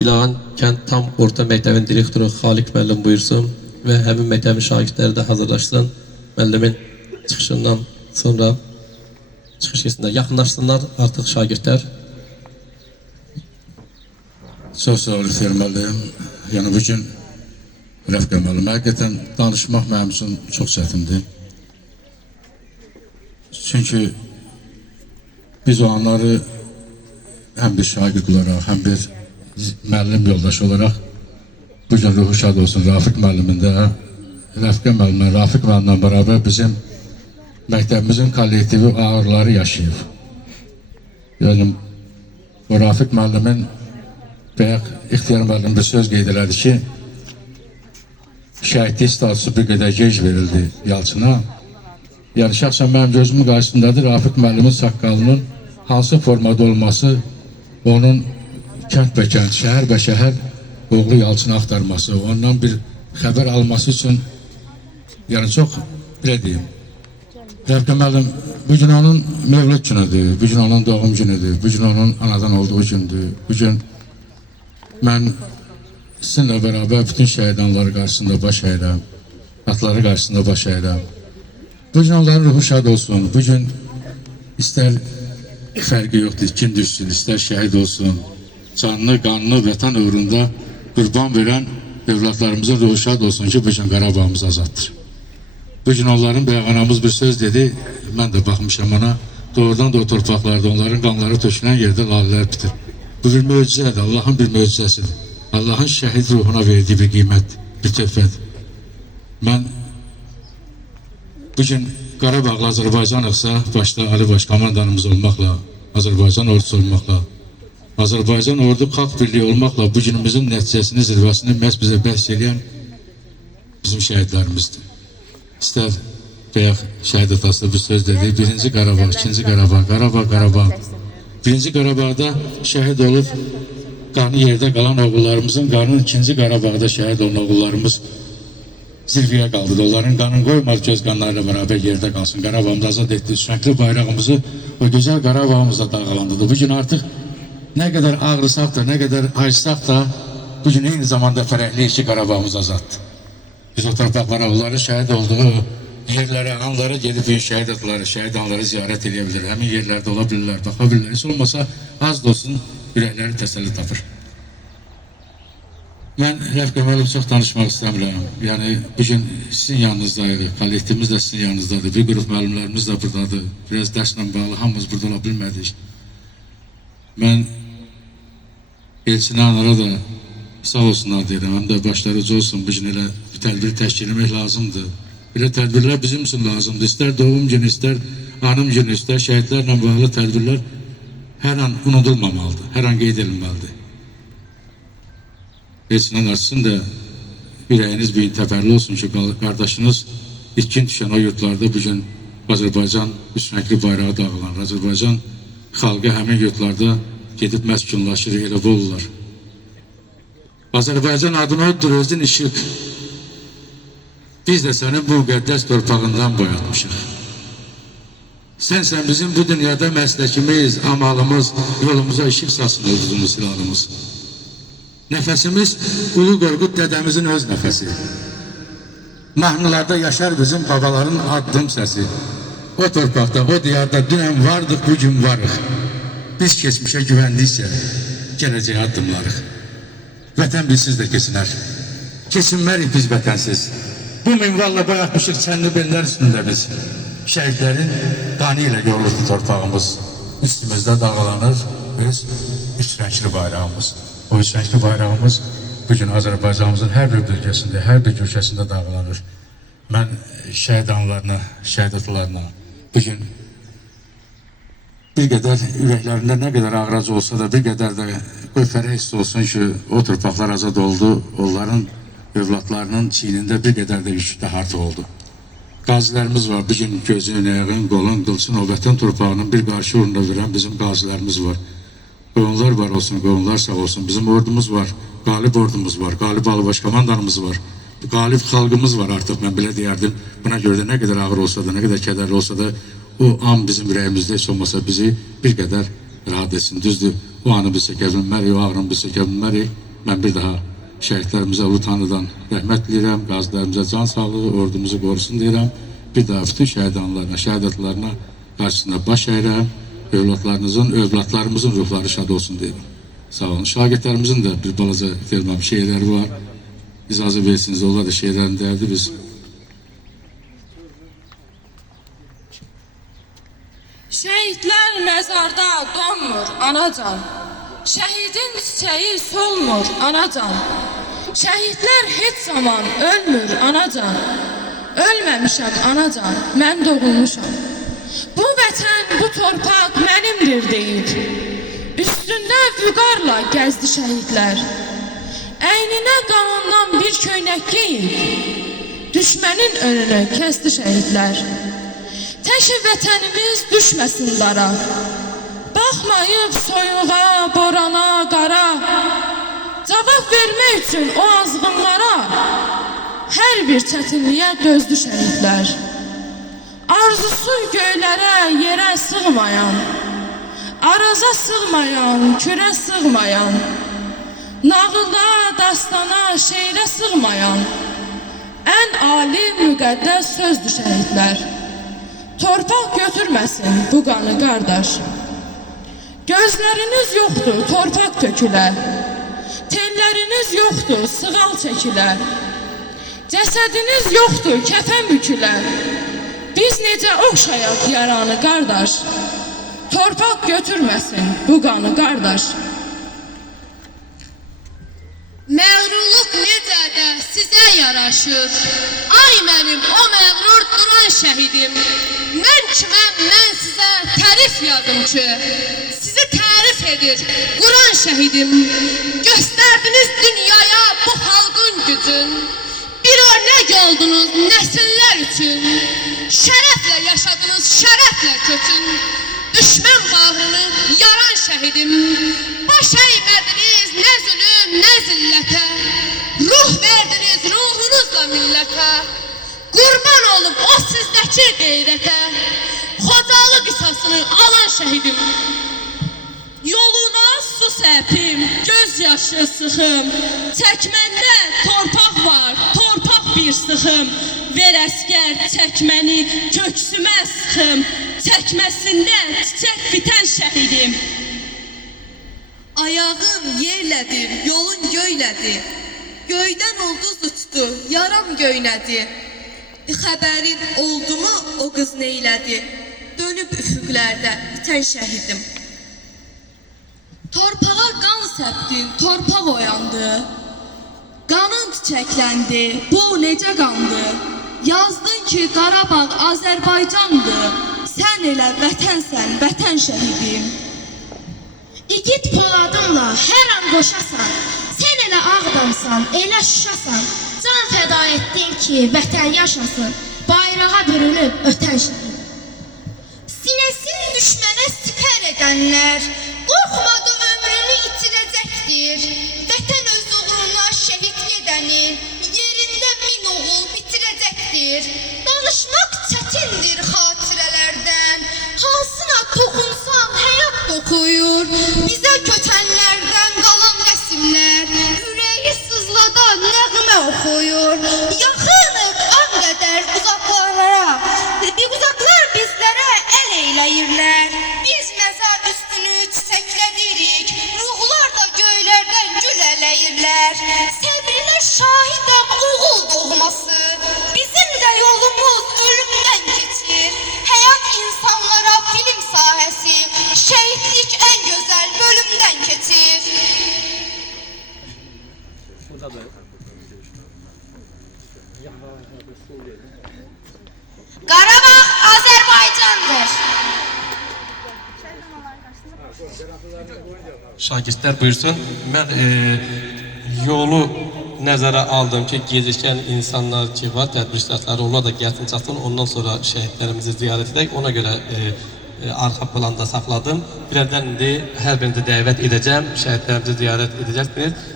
İlağan Kənd Tam Orta Məktəbin direktoru Xaliq müəllim buyursun və həmin məktəbin şagirdləri də hazırlaşsın. Müəllimin çıxışından sonra çıxış etsinlər, yaxınlaşsınlar artıq şagirdlər. Çox sağ olun İlker müəllim. Yəni bugün Rəfqə müəllim, həqiqətən danışmaq mənim üçün çox çətindir. Çünki biz o anları həm bir şagird olaraq, həm bir müəllim yoldaşı olaraq bugün ruhu şad olsun Rafiq müəllimin də, Rəfqə müəllimlə, Rafiq müəllimlə bərabər bizim məktəbimizin kollektivi ağırları yaşayıb. Yəni o Rafiq müəllimin bayaq İxtiyar müəllim bir söz qeyd elədi ki, şəhidlik statusu bir qədər gec verildi Yalçına. Yəni şəxsən mənim gözümün qarşısındadır Rafiq müəllimin saqqalının hansı formada olması, onun kənd və kənd, şəhər və şəhər oğlu Yalçını axtarması, ondan bir xəbər alması üçün yəni çox belə deyim. Rəfqə müəllim, bugün onun mövlud günüdür, bugün onun doğum günüdür, bugün onun anadan olduğu gündür. Bugün mən sizinlə bərabər bütün şəhidanları qarşısında baş əyirəm, atları qarşısında baş əyirəm. Bugün onların ruhu şad olsun, bugün istər fərqi yoxdur, kim düşsün, istər şəhid olsun, canını, qanını vətən uğrunda qurban verən evlatlarımızın ruhu şad olsun ki, bugün Qarabağımız azaddır. Bugün onların bəyanamız bir söz dedi, mən də baxmışam ona, doğrudan da o torpaqlarda onların qanları tökülən yerdə lalilər bitir. Bu bir möcüzədir, Allahın bir möcüzəsidir. Allahın şəhid ruhuna verdiği bir qiymət, bir töhfədir. Mən bugün Qarabağlı Azərbaycanıqsa, başda Ali Baş komandanımız olmaqla, Azərbaycan ordusu olmaqla, Azərbaycan ordu xalq birliyi olmaqla bugünümüzün nəticəsini, zirvəsini məhz bizə bəhs edən bizim şəhidlərimizdir. İstər bayaq şəhid atası bir söz dedi, birinci Qarabağ, ikinci Qarabağ, Qarabağ, Qarabağ. Birinci Qarabağda şəhid olub, qanı yerdə qalan oğullarımızın, qanın ikinci Qarabağda şəhid olan oğullarımız zirvəyə qaldırdı. Onların qanın qoymaz, göz qanlarıyla bərabər yerdə qalsın. Qarabağımızı azad etdi, sürekli bayrağımızı o gözəl Qarabağımızda dalğalandırdı. Bugün artıq nə qədər ağrısaq da, nə qədər acısaq da, bugün eyni zamanda fərəhliyik ki, Qarabağımız azaddır. Biz o torpaqlara, onların şəhid olduğu yerlərə, anlara gedib şəhid atları, şəhid anları ziyarət edə bilir. Həmin yerlərdə ola bilirlər, baxa bilirlər. Heç olmasa az da olsun ürəkləri təsəlli tapır. Mən Rəfqə müəllim çox danışmaq istəmirəm. Yəni bugün sizin yanınızdayıq, kollektivimiz də sizin yanınızdadır, bir qrup müəllimlərimiz də buradadır. Biraz dərslə bağlı, hamımız burada ola bilmədik. Mən Elçinə anara da sağ olsunlar deyirəm, həm də başları ucu olsun, bugün elə bir tədbir təşkil etmək lazımdır. Belə tədbirlər bizim üçün lazımdır. İstər doğum günü, istər anım günü, istər şəhidlərlə bağlı tədbirlər hər an unudulmamalıdır, hər an qeyd edilməlidir. Elçinin açsın da ürəyiniz bir təfərli olsun ki, qardaşınız itkin düşən o yurtlarda bugün Azərbaycan üç rəngli bayrağı dağılanır. Azərbaycan xalqı həmin yurtlarda gedib məskunlaşır, elə bolurlar. Azərbaycan adını ödür özün işıq. Biz də sənin bu müqəddəs torpağından boyatmışıq. Sənsən bizim bu dünyada məsləkimiz, amalımız, yolumuza işıq saçın olduğumuz silahımız. Nəfəsimiz Ulu Qorqud dədəmizin öz nəfəsi. Mahnılarda yaşar bizim babaların addım səsi. O torpaqda, o diyarda dünən vardıq, bugün varıq. Biz keçmişə güvəndiksə, gələcəyə addımlarıq. Vətən bilsiz də keçinər. Keçinmərik biz vətənsiz. Bu minvalla bırakmışıq çənli bellər üstündə biz. Şəhidlərin qanı ilə yorulur torpağımız. Üstümüzdə dağlanır biz üç rəngli bayrağımız. O üç rəngli bayrağımız bugün Azərbaycanımızın hər bir bölgəsində, hər bir köşəsində dağlanır. Mən şəhid anlarına, şəhid atalarına bugün bir qədər ürəklərində nə qədər ağracı olsa da, bir qədər də qüvvəri hiss olsun ki, o torpaqlar azad oldu, onların övladlarının çiynində bir qədər də yükdə artıq oldu. Qazilərimiz var, bugün gözün, ayağın, qolun, qılçın, o vətən torpağının bir qarşı uğrunda verən bizim qazilərimiz var. Qoyunlar var olsun, qoyunlar sağ olsun, bizim ordumuz var, qalib ordumuz var, qalib Ali Baş komandanımız var, qalib xalqımız var artıq, mən belə deyərdim. Buna görə də nə qədər ağır olsa da, nə qədər kədərli olsa da, o an bizim ürəyimizdə heç olmasa bizi bir qədər rahat etsin. Düzdür, o anı biz çəkə bilmərik, o ağrını biz çəkə bilmərik. Mən bir daha şəhidlərimizə utanıdan rəhmət diləyirəm, qazilərimizə can sağlığı, ordumuzu qorusun deyirəm. Bir daha bütün şəhid anlarına, şəhid atalarına qarşısında baş əyirəm. Övladlarımızın ruhları şad olsun deyirəm. Sağ olun. Şagirdlərimizin də bir balaca itirməm şeirləri var. İcazə versiniz, onlar da şeirlərini dərdi biz. Şəhidlər məzarda donmur anacan. Şəhidin çiçəyi solmur anacan. Şəhidlər heç zaman ölmür anacan. Ölməmişəm anacan, mən doğulmuşam. Bu vətən, bu torpaq mənimdir deyib. Üstündə vüqarla gəzdi şəhidlər. Əyninə qanından bir köynək geyib. Düşmənin önünü kəsdi şəhidlər. Təki vətənimiz düşməsin dara. Baxmayıb soyuğa, borana, qara. Cavab vermək üçün o azğınlara hər bir çətinliyə dözdü şəhidlər. Arzusu göylərə, yerə sığmayan, araza sığmayan, kürə sığmayan, nağıla, dastana, şeirə sığmayan ən ali müqəddəs sözdür şəhidlər. Torpaq götürməsin bu qanı qardaş. Gözləriniz yoxdur torpaq tökülə, telləriniz yoxdur sığal çəkilə, cəsədiniz yoxdur kəfən bükülə. Biz necə oxşayaq yaranı qardaş, torpaq götürməsin bu qanı qardaş. Məğrurluq necə də sizə yaraşır. Ay mənim o məğrur duran şəhidim. Mən kiməm, mən sizə tərif yazım ki, sizi tərif edir Quran şəhidim. Göstərdiniz dünyaya bu xalqın gücün. Bir örnek oldunuz nesiller için. Şərəflə yaşadınız, şərəflə köçün. Düşmən bağrını yaran şəhidim. Baş əymədiniz nə zulüm, nə zillətə. Ruh verdiniz ruhunuzla millətə. Qurban olub o sizdəki qeyrətə. Xocalı qisasını alan şəhidim. Yoluna su səpim, göz yaşı sıxım. Çəkməndə torpaq var, torpaq bir sıxım. Ver əskər çəkməni köksümə sıxım. Çəkməsində çiçək bitən şəhidim. Ayağım yerlədir, yolun göylədir. Göydən ulduz uçdu, yaram göynədi. Xəbərin oldu mu o qız neylədi? Dönüb üfüqlərdə bitən şəhidim. Torpağa qan səpdin, torpaq oyandı. Qanın çiçəkləndi, bu necə qandı? Yazdın ki Qarabağ Azərbaycandır. Sən elə vətənsən, vətən şəhidim. İgid poladımla hər an qoşasan, sən elə Ağdamsan, elə Şuşasan. Can fəda etdin ki vətən yaşasın, bayrağa bürünüb ötən şəhid. Sinəsini düşmənə sipər edənlər, qorxmadı ömrünü itirəcəkdir. Vətən öz uğruna şəhid gedəni, yerində min oğul bitirəcəkdir. Danışmaq çətindir xatirələrdən, hansına toxunsan həyat qoxuyur. Bizə köçənlərdən qalan qəsimlər, ürəyi sızladan nəğmə oxuyur. Yaxınıq an qədər uzaqlara, uzaqlar bizlərə əl eyləyirlər. Biz məzar üstünü çiçəklədirik, ruhlar da göylərdən gül ələyirlər. Səbrinə şahidəm oğul doğması, bizim də yolumuz ölümdən keçir. Həyat insanlara film sahəsi, şəhidlik ən gözəl bölümdən keçir. Qarabağ Azərbaycandır. Şagirdlər buyursun. Mən yolu nəzərə aldım ki, gecikən insanlar ki var, tədbir iştirakları, onlar da gəlsin çatın. Ondan sonra şəhidlərimizi ziyarət edək. Ona görə arxa planda saxladım. Birazdan indi hər birinizi dəvət edəcəm. Şəhidlərimizi ziyarət edəcəksiniz.